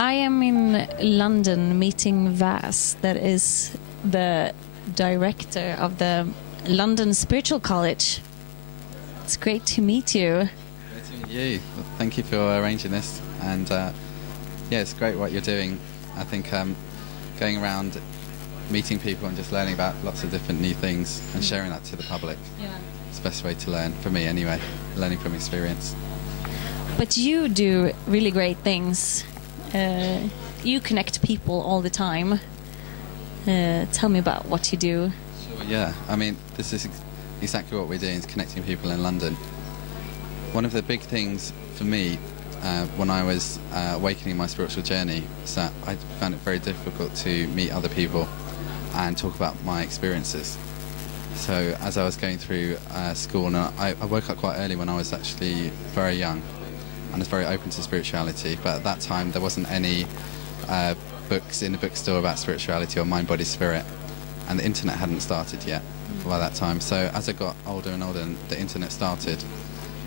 I am in London meeting Vaz, that is the director of the London Spiritual College. It's great to meet you. Great to meet you. Well, thank you for arranging this. And yeah, it's great what you're doing. I think going around meeting people and just learning about lots of different new things and sharing that to the public. Yeah. It's the best way to learn, for me anyway, learning from experience. But you do really great things. You connect people all the time. Tell me about what you do. Sure, yeah. I mean, this is exactly what we're doing, is connecting people in London. One of the big things for me when I was awakening my spiritual journey was that I found it very difficult to meet other people and talk about my experiences. So as I was going through school, and I woke up quite early when I was actually very young, and was very open to spirituality, but at that time there wasn't any books in the bookstore about spirituality or mind, body, spirit, and the internet hadn't started yet by that time. So as I got older and older and the internet started,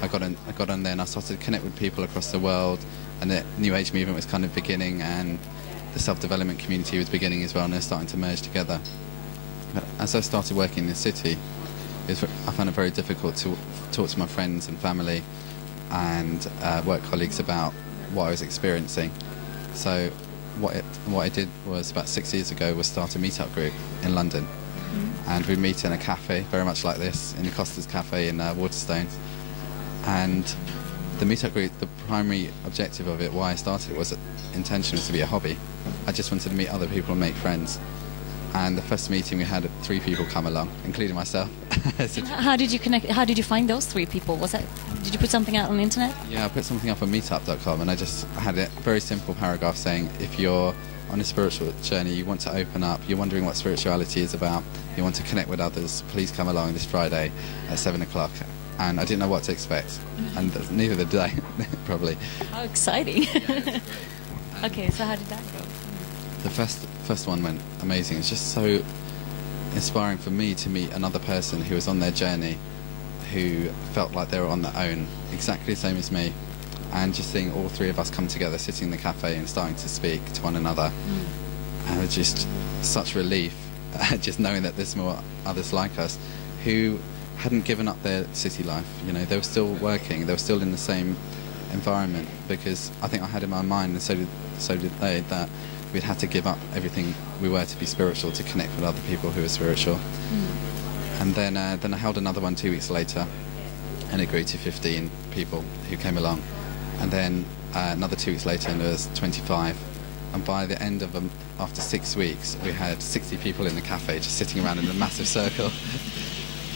I got on there and I started to connect with people across the world, and the New Age movement was kind of beginning, and the self-development community was beginning as well, and they're starting to merge together. But as I started working in the city, I found it very difficult to talk to my friends and family and work colleagues about what I was experiencing. So what I did was, about 6 years ago, was start a meetup group in London. And we'd meet in a cafe, very much like this, in the Costa's Cafe in Waterstones. And the meetup group, the primary objective of it, why I started it, was intention was to be a hobby. I just wanted to meet other people and make friends. And the first meeting we had 3 people come along, including myself. How did you connect? How did you find those 3 people? Did you put something out on the internet? Yeah, I put something up on meetup.com, and I just had a very simple paragraph saying, if you're on a spiritual journey, you want to open up, you're wondering what spirituality is about, you want to connect with others, please come along this Friday at 7 o'clock. And I didn't know what to expect, and neither did they, probably. How exciting. Okay, so how did that go? The first one went amazing. It's just so inspiring for me to meet another person who was on their journey, who felt like they were on their own, exactly the same as me, and just seeing all 3 of us come together, sitting in the cafe and starting to speak to one another. And it was just such relief, just knowing that there's more others like us who hadn't given up their city life. You know, they were still working, they were still in the same environment, because I think I had in my mind, and so did they, that we'd had to give up everything we were to be spiritual, to connect with other people who were spiritual. And then I held another one 2 weeks later, and it grew to 15 people who came along. And then another 2 weeks later, and there was 25. And by the end of after 6 weeks, we had 60 people in the cafe just sitting around in a massive circle.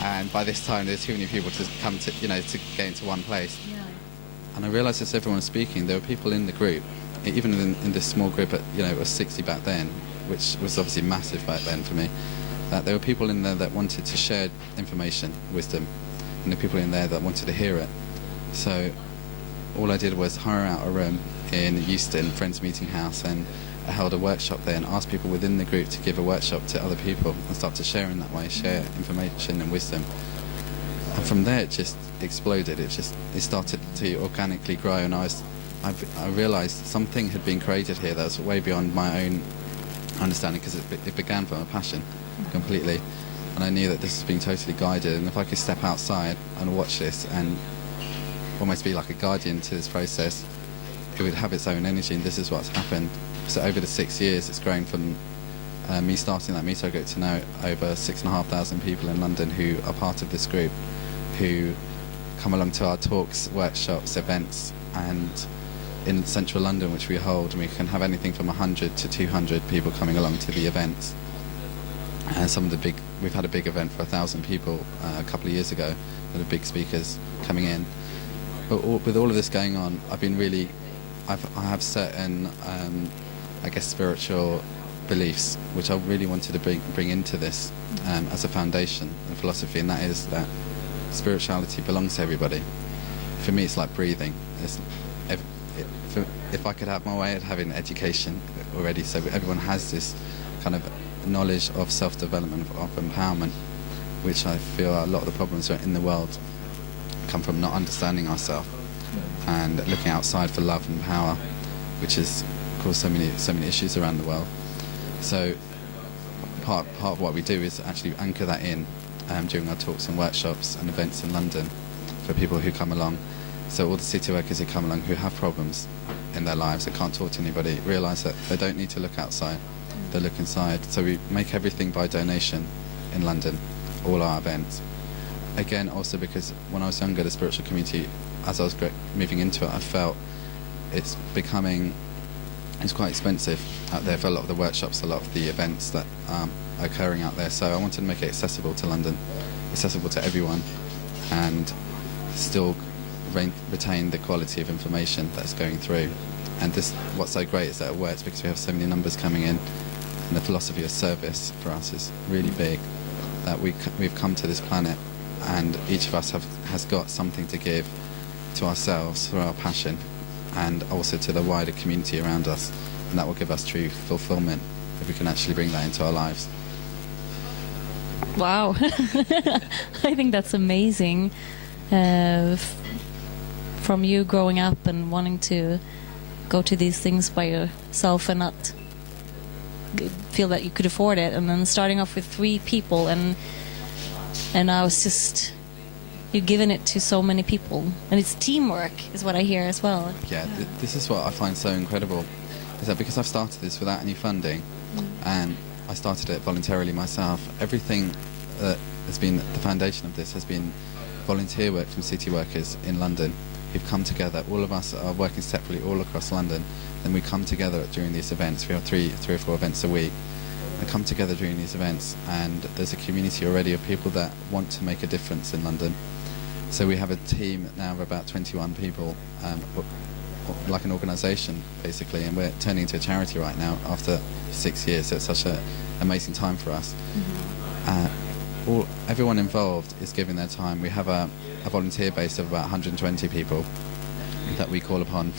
And by this time, there's too many people to come to, to get into one place. Yeah. And I realised as everyone was speaking, there were people in the group, even in this small group, it was 60 back then, which was obviously massive back then for me, that there were people in there that wanted to share information, wisdom, and there were people in there that wanted to hear it. So all I did was hire out a room in Euston, Friends Meeting House, and I held a workshop there and asked people within the group to give a workshop to other people and start to share in that way, share information and wisdom. And from there it just exploded. It started to organically grow, and I realised something had been created here that was way beyond my own understanding, because it began from a passion completely, and I knew that this was being totally guided, and if I could step outside and watch this and almost be like a guardian to this process, it would have its own energy, and this is what's happened. So over the 6 years, it's grown from me starting that meetup group to now over 6,500 people in London who are part of this group, who come along to our talks, workshops, events, and in central London, which we hold, and we can have anything from 100 to 200 people coming along to the events. And we've had a big event for 1,000 people a couple of years ago, with the big speakers coming in. But with all of this going on, I have certain spiritual beliefs which I really wanted to bring into this as a foundation and philosophy, and that is that spirituality belongs to everybody. For me, it's like breathing. If I could have my way, I'd have an education already, so everyone has this kind of knowledge of self-development, of empowerment, which I feel a lot of the problems in the world come from not understanding ourselves and looking outside for love and power, which is cause so many issues around the world. So part of what we do is actually anchor that in during our talks and workshops and events in London for people who come along. So all the city workers who come along who have problems in their lives, that can't talk to anybody, realise that they don't need to look outside, they look inside. So we make everything by donation in London, all our events. Again, also because when I was younger, the spiritual community, as I was moving into it, I felt it's quite expensive out there for a lot of the workshops, a lot of the events that are occurring out there. So I wanted to make it accessible to London, accessible to everyone, and still retain the quality of information that's going through. And what's so great is that it works because we have so many numbers coming in, and the philosophy of service for us is really big. That we've come to this planet, and each of us has got something to give to ourselves through our passion, and also to the wider community around us, and that will give us true fulfillment if we can actually bring that into our lives. Wow. I think that's amazing. From you growing up and wanting to go to these things by yourself and not feel that you could afford it, and then starting off with 3 people, and I was just, you've given it to so many people, and it's teamwork is what I hear as well. Yeah, this is what I find so incredible, is that because I've started this without any funding, and I started it voluntarily myself, everything that has been the foundation of this has been volunteer work from city workers in London who've come together. All of us are working separately all across London, then we come together during these events. We have three or four events a week. We come together during these events, and there's a community already of people that want to make a difference in London. So we have a team now of about 21 people, like an organisation basically, and we're turning into a charity right now after 6 years. So it's such an amazing time for us. Everyone involved is giving their time. We have a volunteer base of about 120 people that we call upon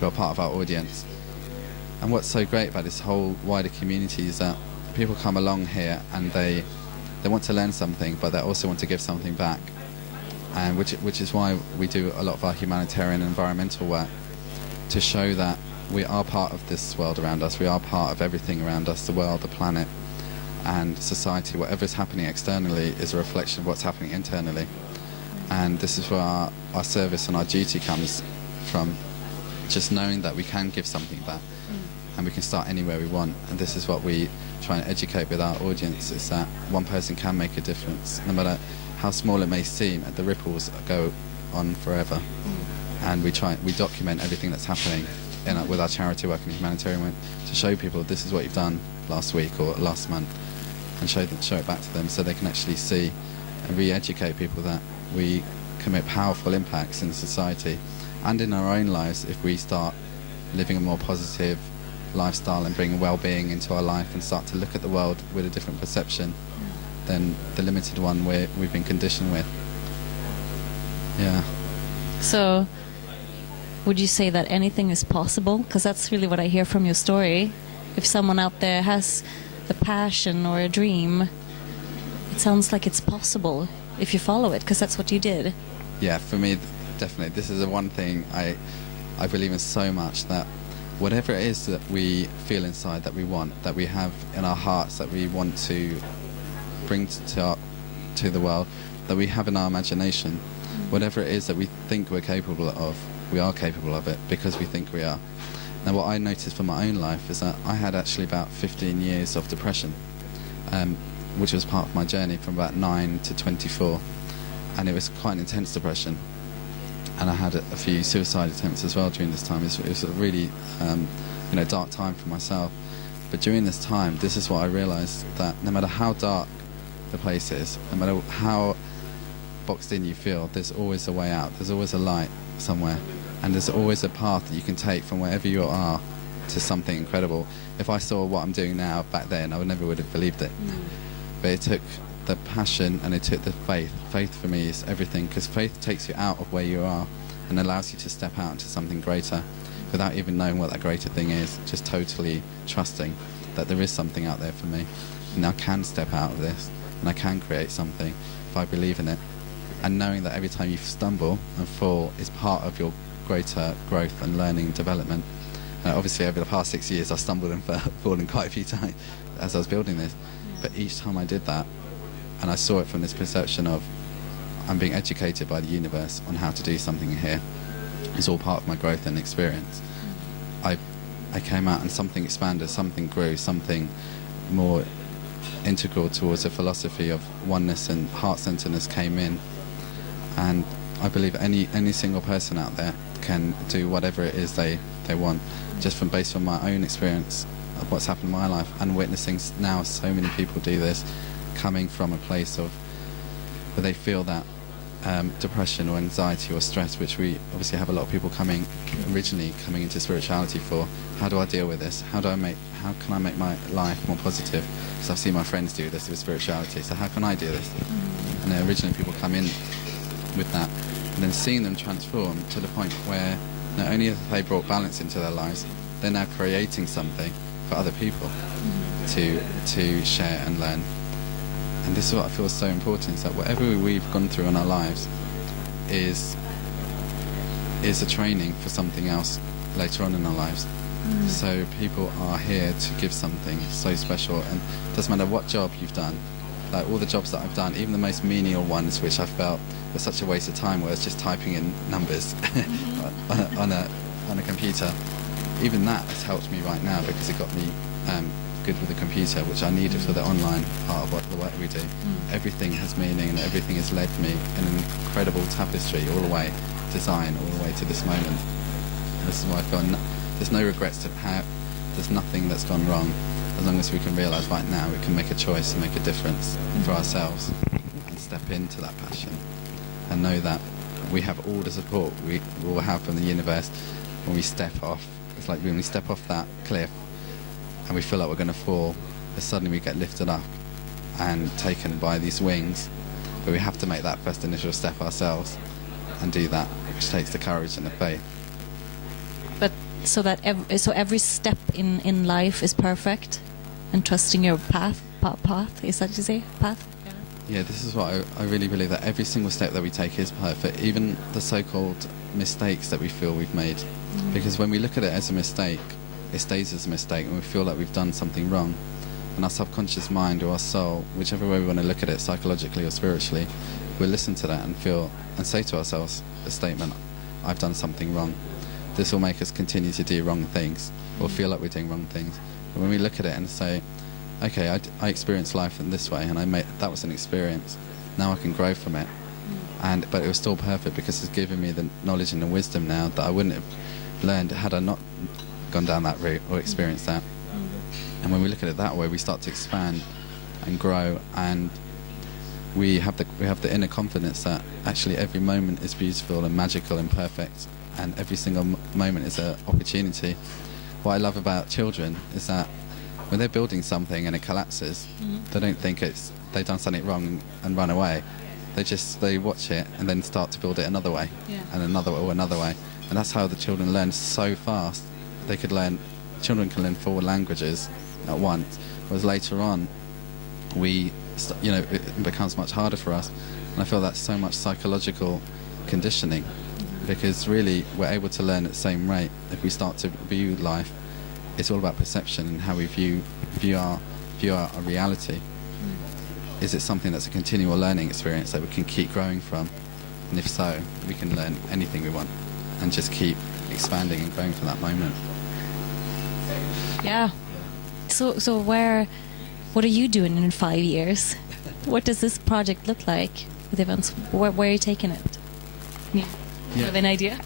who are part of our audience. And what's so great about this whole wider community is that people come along here and they want to learn something, but they also want to give something back, and which is why we do a lot of our humanitarian and environmental work, to show that we are part of this world around us. We are part of everything around us, the world, the planet, and society. Whatever's happening externally is a reflection of what's happening internally. And this is where our service and our duty comes from, just knowing that we can give something back, and we can start anywhere we want. And this is what we try and educate with our audience, is that one person can make a difference, no matter how small it may seem. The ripples go on forever. And we document everything that's happening with our charity work and humanitarian work, to show people this is what you've done last week or last month, and show it back to them, so they can actually see and re-educate people that we can make powerful impacts in society and in our own lives if we start living a more positive lifestyle and bring well-being into our life, and start to look at the world with a different perception than the limited one we've been conditioned with. Yeah. So would you say that anything is possible? Because that's really what I hear from your story. If someone out there has a passion or a dream, it sounds like it's possible if you follow it, because that's what you did. Yeah, for me, definitely. This is the one thing I believe in so much, that whatever it is that we feel inside, that we want, that we have in our hearts, that we want to bring to the world, that we have in our imagination, whatever it is that we think we're capable of, we are capable of it because we think we are. Now, what I noticed from my own life is that I had actually about 15 years of depression, which was part of my journey from about 9 to 24, and it was quite an intense depression. And I had a few suicide attempts as well during this time. It was a really dark time for myself. But during this time, this is what I realised, that no matter how dark the place is, no matter how boxed in you feel, there's always a way out. There's always a light somewhere. And there's always a path that you can take from wherever you are to something incredible. If I saw what I'm doing now back then, I never would have believed it. But it took the passion and it took the faith. Faith for me is everything, because faith takes you out of where you are and allows you to step out into something greater without even knowing what that greater thing is, just totally trusting that there is something out there for me, and I can step out of this and I can create something if I believe in it. And knowing that every time you stumble and fall is part of your greater growth and learning and development, Obviously, over the past 6 years, I stumbled and fallen quite a few times as I was building this. But each time I did that, and I saw it from this perception of, I'm being educated by the universe on how to do something here. It's all part of my growth and experience. I came out and something expanded, something grew, something more integral towards a philosophy of oneness and heart-centeredness came in. And I believe any single person out there can do whatever it is they want, just based on my own experience of what's happened in my life, and witnessing now so many people do this, coming from a place of where they feel that depression or anxiety or stress, which we obviously have a lot of people originally coming into spirituality for. How do I deal with this? How can I make my life more positive? Because I've seen my friends do this with spirituality, so how can I do this? And then originally people come in with that, and then seeing them transform to the point where not only have they brought balance into their lives, they're now creating something for other people to share and learn. And this is what I feel is so important, is that whatever we've gone through in our lives is a training for something else later on in our lives. So people are here to give something so special, and it doesn't matter what job you've done. Like all the jobs that I've done, even the most menial ones, which I felt were such a waste of time, where it's just typing in numbers on a computer. Even that has helped me right now, because it got me good with the computer, which I needed for the online part of the work we do. Everything has meaning, and everything has led me in an incredible tapestry all the way, design all the way to this moment. And this is why I feel there's no regrets to have. There's nothing that's gone wrong, as long as we can realise right now we can make a choice and make a difference for ourselves, and step into that passion, and know that we have all the support we will have from the universe when we step off. It's like when we step off that cliff and we feel like we're going to fall, but suddenly we get lifted up and taken by these wings. But we have to make that first initial step ourselves and do that, which takes the courage and the faith. But so every step in life is perfect, and trusting your path, is that what you say? Path? Yeah, this is what I really believe, that every single step that we take is perfect, even the so-called mistakes that we feel we've made. Because when we look at it as a mistake, it stays as a mistake, and we feel like we've done something wrong. And our subconscious mind, or our soul, whichever way we want to look at it, psychologically or spiritually, we'll listen to that and feel and say to ourselves a statement, I've done something wrong. This will make us continue to do wrong things, or feel like we're doing wrong things. But when we look at it and say, okay, I experienced life in this way, and that was an experience. Now I can grow from it. But it was still perfect, because it's given me the knowledge and the wisdom now that I wouldn't have learned had I not gone down that route or experienced that. And when we look at it that way, we start to expand and grow, and we have the inner confidence that actually every moment is beautiful and magical and perfect, and every single moment is an opportunity. What I love about children is that when they're building something and it collapses, they don't think they've done something wrong and run away. They watch it and then start to build it another way, and another way. And that's how the children learn so fast. Children can learn 4 languages at once, whereas later on, it becomes much harder for us. And I feel that's so much psychological conditioning, because really we're able to learn at the same rate. If we start to view life, it's all about perception and how we view our reality. Is it something that's a continual learning experience that we can keep growing from? And if so, we can learn anything we want and just keep expanding and growing from that moment. Yeah. So what are you doing in 5 years? What does this project look like with events? Where are you taking it? Yeah. Do you have an idea?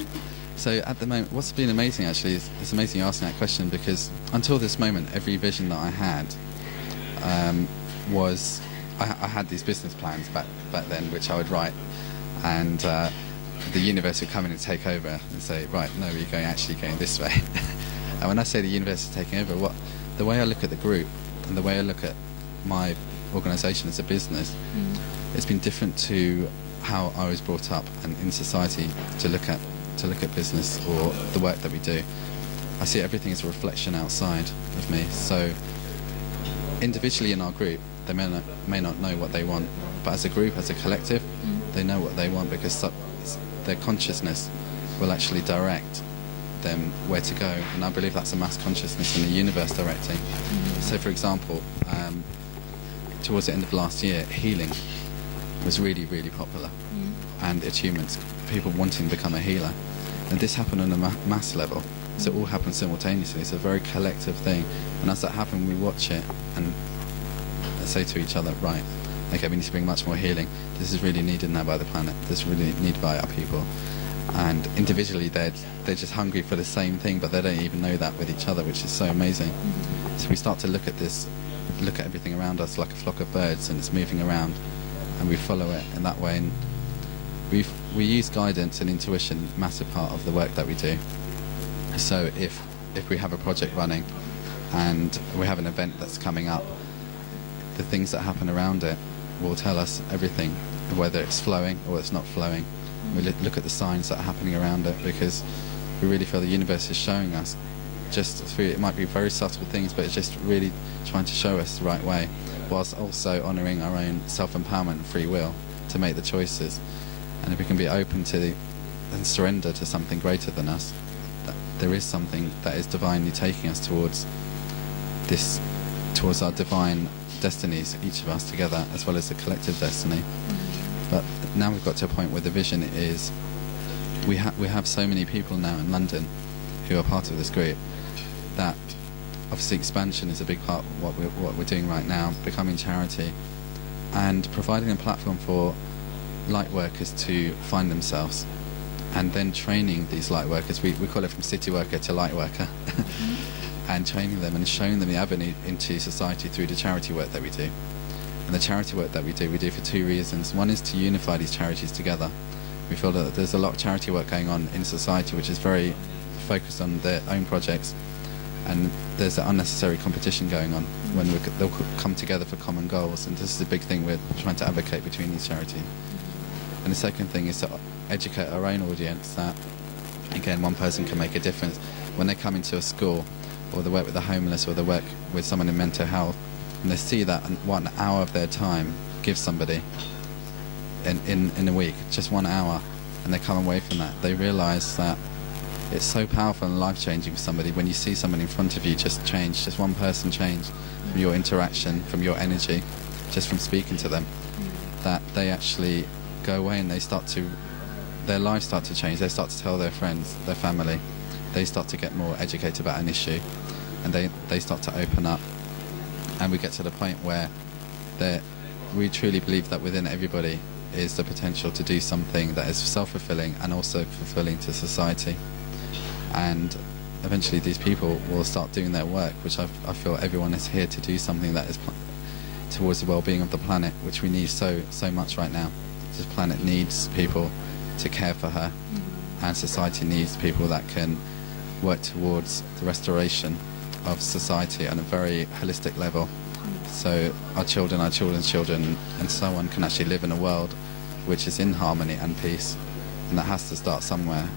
So at the moment, what's been amazing actually is it's amazing you asking that question, because until this moment, every vision that I had was I had these business plans back then, which I would write, and the universe would come in and take over and say, right, no, you're actually going this way. And when I say the universe is taking over, the way I look at the group and the way I look at my organisation as a business, it's been different to how I was brought up and in society to look at business or the work that we do. I see everything as a reflection outside of me. So individually in our group, they may not know what they want, but as a group, as a collective, they know what they want, because their consciousness will actually direct them where to go. And I believe that's a mass consciousness in the universe directing. So, for example, towards the end of last year, healing was really, really popular. And achievements, people wanting to become a healer. And this happened on a mass level. So it all happened simultaneously. It's a very collective thing. And as that happened, we watch it and say to each other, right, okay, we need to bring much more healing. This is really needed now by the planet. This is really needed by our people. And individually, they're just hungry for the same thing, but they don't even know that with each other, which is so amazing. So we start to look at this, look at everything around us like a flock of birds, and it's moving around, and we follow it in that way. And we use guidance and intuition, massive part of the work that we do. So if we have a project running and we have an event that's coming up, the things that happen around it will tell us everything, whether it's flowing or it's not flowing. We look at the signs that are happening around it, because we really feel the universe is showing us, just through, it might be very subtle things, but it's just really trying to show us the right way, whilst also honouring our own self-empowerment and free will to make the choices. And if we can be open to and surrender to something greater than us, that there is something that is divinely taking us towards our divine destinies, each of us together, as well as the collective destiny. But now we've got to a point where the vision is, we have so many people now in London who are part of this group, that obviously expansion is a big part of what we're doing right now, becoming charity and providing a platform for light workers to find themselves, and then training these light workers. We call it from city worker to light worker. And training them and showing them the avenue into society through the charity work that we do. And the charity work that we do for two reasons. One is to unify these charities together. We feel that there's a lot of charity work going on in society which is very focused on their own projects, and there's an unnecessary competition going on when they'll come together for common goals, and this is a big thing we're trying to advocate between these charities. And the second thing is to educate our own audience that, again, one person can make a difference. When they come into a school, or they work with the homeless, or they work with someone in mental health, and they see that 1 hour of their time gives somebody in a week, just 1 hour, and they come away from that, they realise that it's so powerful and life-changing for somebody when you see someone in front of you just change, just one person change from your interaction, from your energy, just from speaking to them, that they actually go away and their lives start to change. They start to tell their friends, their family, they start to get more educated about an issue, and they start to open up, and we get to the point where we truly believe that within everybody is the potential to do something that is self-fulfilling and also fulfilling to society. And eventually these people will start doing their work, which I feel everyone is here to do something that is towards the well-being of the planet, which we need so much right now. This planet needs people to care for her, and society needs people that can work towards the restoration of society on a very holistic level. So our children, our children's children, and so on can actually live in a world which is in harmony and peace. And that has to start somewhere.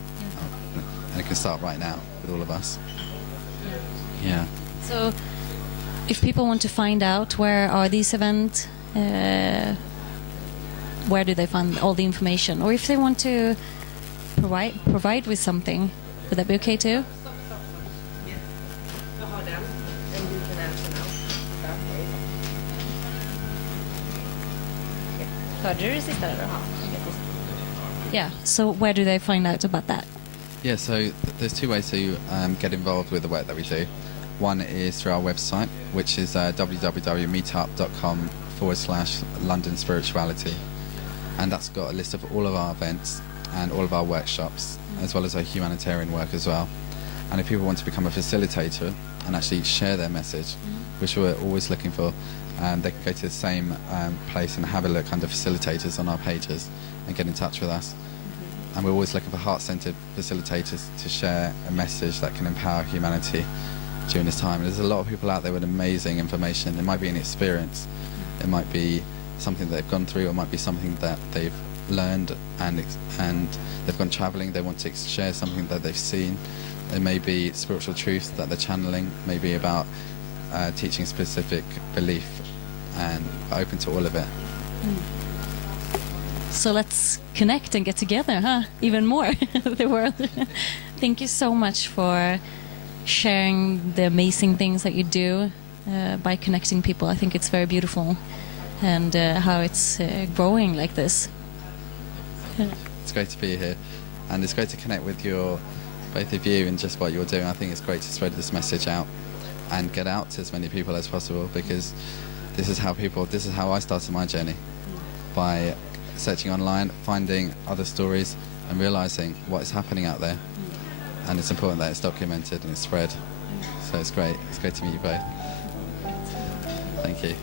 And it can start right now with all of us. Yeah. So if people want to find out where are these events, where do they find all the information? Or if they want to provide with something, would that be okay too? Yeah, so where do they find out about that? Yeah, so there's two ways to get involved with the work that we do. One is through our website, which is www.meetup.com/London Spirituality. And that's got a list of all of our events and all of our workshops, as well as our humanitarian work as well. And if people want to become a facilitator and actually share their message, which we're always looking for, they can go to the same place and have a look under facilitators on our pages and get in touch with us. And we're always looking for heart-centered facilitators to share a message that can empower humanity during this time. And there's a lot of people out there with amazing information. It might be an experience, it might be something that they've gone through, or it might be something that they've learned and they've gone travelling, they want to share something that they've seen. It may be spiritual truth that they're channeling, maybe about teaching specific belief, and open to all of it. So let's connect and get together, huh? Even more, the world. Thank you so much for sharing the amazing things that you do by connecting people. I think it's very beautiful, and how it's growing like this. It's great to be here, and it's great to connect with both of you and just what you're doing. I think it's great to spread this message out and get out to as many people as possible, because this is how I started my journey, by searching online, finding other stories and realizing what is happening out there. And it's important that it's documented and it's spread. So it's great to meet you both. Thank you.